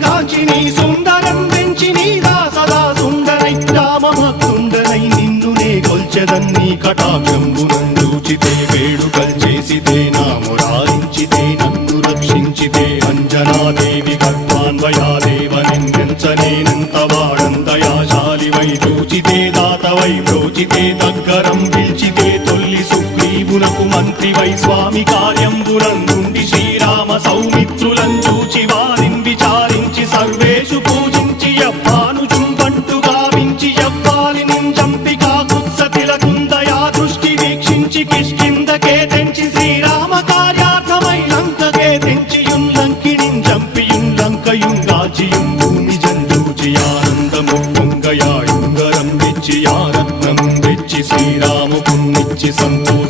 నిన్గాంచి నీ సుందరం వెంచి నీ దాసదా సుందరై రామభక్తుండనై నిన్ను నే కొల్చెదన్ని కటాక్షంబునందూచితే వేడుకల్ చేసితే నా మురారించితే నన్ను రక్షించితే అంజనాదేవి గర్భాన్వయాదేవ నిన్నెంచనేనంత వాడంతయాశాలివై చూచితే దాతవై బ్రోచితే దగ్గరం పిల్చితే తొల్లి సుగ్రీవునకు మంత్రివై స్వామి కార్యంబునందుండి శ్రీరామ సౌమిత్రులం చూచి వారిని విచారించి సర్వేషు పూజించి యవ్వాను చుంబంటు గావించి యవ్వాలి నింజంపి కాకుత్సతిలకుందయా దృష్టి వీక్షించి కిష్కిందకే తెంచి శ్రీరామ కార్యార్థమై లంకకే తెంచియున్ లంకిణింజంపియున్ లంకయుంగాచియుం భూమి జంజూచి ఆనందము పొంగయాయుంగరం తెచ్చి ఆరత్నం తెచ్చి శ్రీరాముకున్నిచ్చి సంతోష